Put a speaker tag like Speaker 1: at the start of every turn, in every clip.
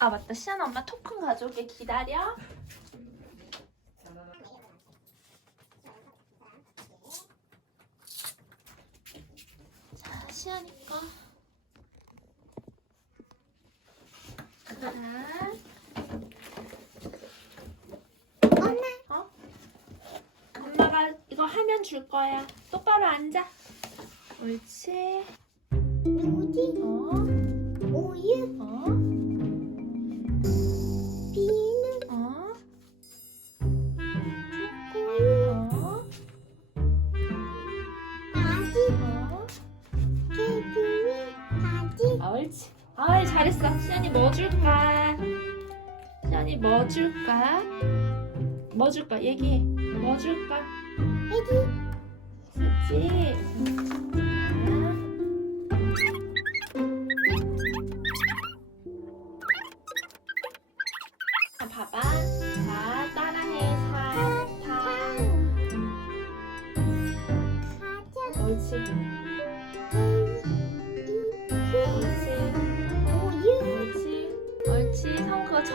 Speaker 1: 아 맞다 시안 엄마 토큰 가져올게 기다려 자 시안이 거 자,
Speaker 2: 엄마.
Speaker 1: 어? 엄마가 이거 하면 줄 거야 똑바로 앉아 옳지
Speaker 2: 누구지?
Speaker 1: 어?
Speaker 2: 우유,
Speaker 1: 어? 옳지. 아이, 잘했어. 시안이 뭐 줄까? 시안이 뭐 줄까? 뭐 줄까? 얘기해. 뭐 줄까?
Speaker 2: 애기,
Speaker 1: 쓰지.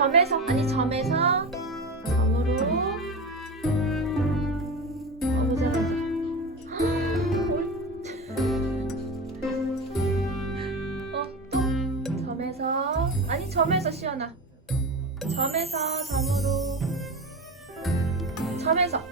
Speaker 1: 점에서 아니 점에서 점으로. 어 맞아 맞아. 어또 점에서 아니 점에서 시연아. 점에서 점으로. 점에서.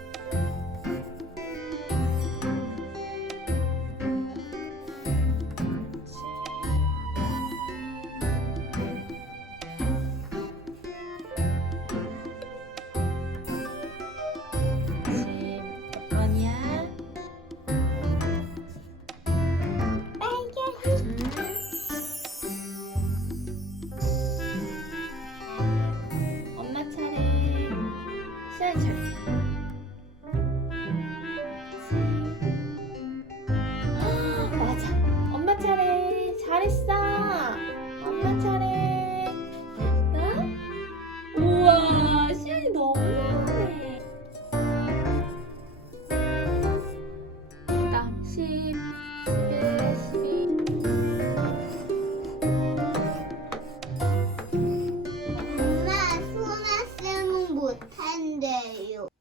Speaker 2: Monday.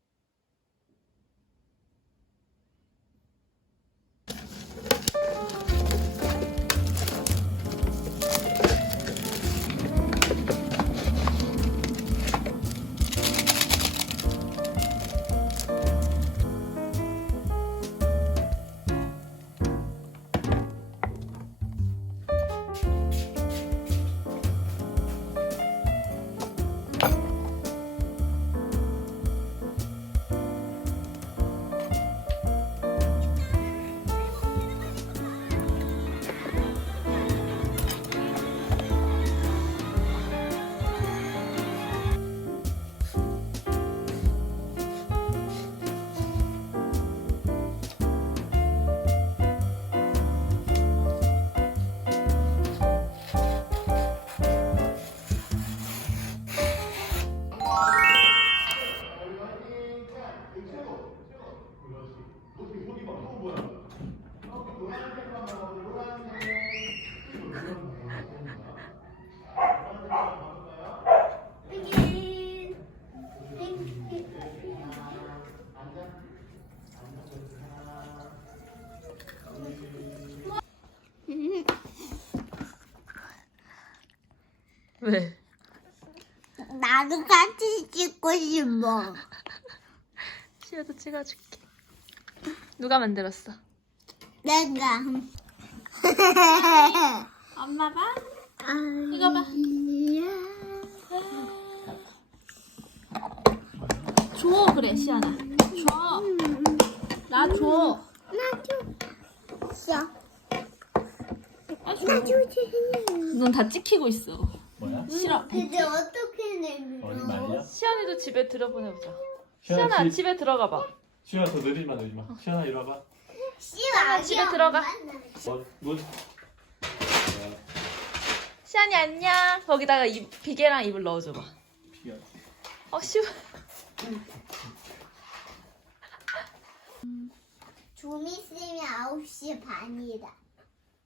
Speaker 2: 못한대요.
Speaker 1: 왜?
Speaker 2: 나도 같이 찍고 싶어.
Speaker 1: 시아도 찍어줄게. 누가 만들었어?
Speaker 2: 내가.
Speaker 1: 엄마 봐. 이거 봐. 줘 그래 시아나. 줘. 나 줘.
Speaker 2: 나도. 써.
Speaker 1: 아, 줘.
Speaker 2: 나도 줘.
Speaker 1: 넌다 찍히고 있어.
Speaker 3: 뭐야?
Speaker 1: 싫어.
Speaker 2: 근데 어떻게 내밀어?
Speaker 3: 말이야?
Speaker 1: 시안이도 집에 들어보내보자.
Speaker 3: 시연아,
Speaker 1: 시안아
Speaker 3: 집-
Speaker 1: 집에 들어가 봐.
Speaker 3: 시연아 더 느리지 마 느리지 마 시연아 이리 와봐
Speaker 2: 씨와
Speaker 1: 집에 들어가.
Speaker 3: 뭐, 뭐?
Speaker 1: 시안이 안녕. 거기다가 이 비계랑 이불 넣어줘봐.
Speaker 3: 피가
Speaker 1: 어 시원.
Speaker 2: 좀 있으면 9시 반이다.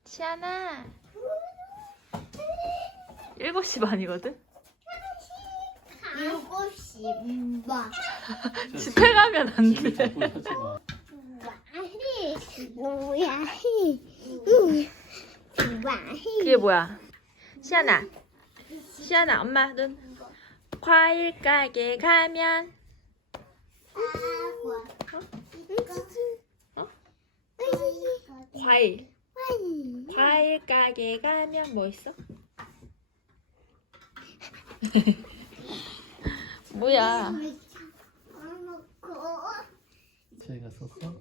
Speaker 1: 시안아. 7시 반이거든?
Speaker 2: 일곱 시 반.
Speaker 1: 집에 가면 안
Speaker 3: 집에 자꾸?
Speaker 2: 뭐야?
Speaker 1: 그게 뭐야? 시안아, 시안아, 엄마 눈. 과일 가게 가면 어? 과일. 과일 가게 가면 뭐 있어? 뭐야?
Speaker 3: 제가 썼어?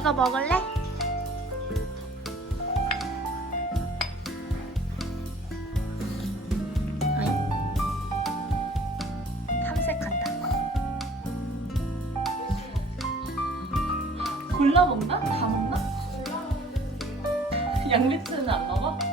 Speaker 1: 이거 먹을래? 탐색한다. 골라 먹나? 다 먹나? 양배추는 안 먹어?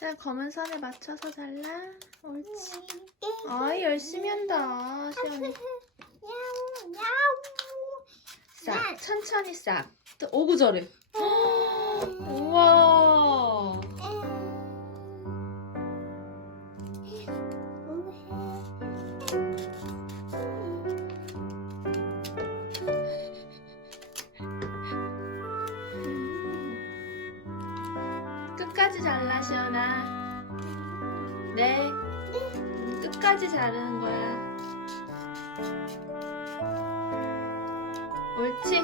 Speaker 1: 자, 검은 선에 맞춰서 잘라. 옳지. 아이, 열심히 한다, 시연이. 싹, 천천히 싹. 또 오구 절에. 시연아. 네. 끝까지 자르는 거야. 옳지.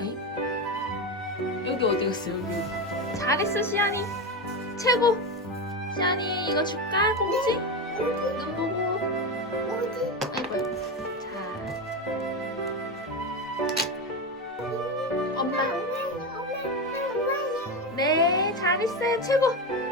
Speaker 1: 아이? 여기 어디 갔어, 여기. 잘했어, 시안이. 최고. 시안이, 이거 줄까, 공지? 눈 보고. 잘했어요. 최고.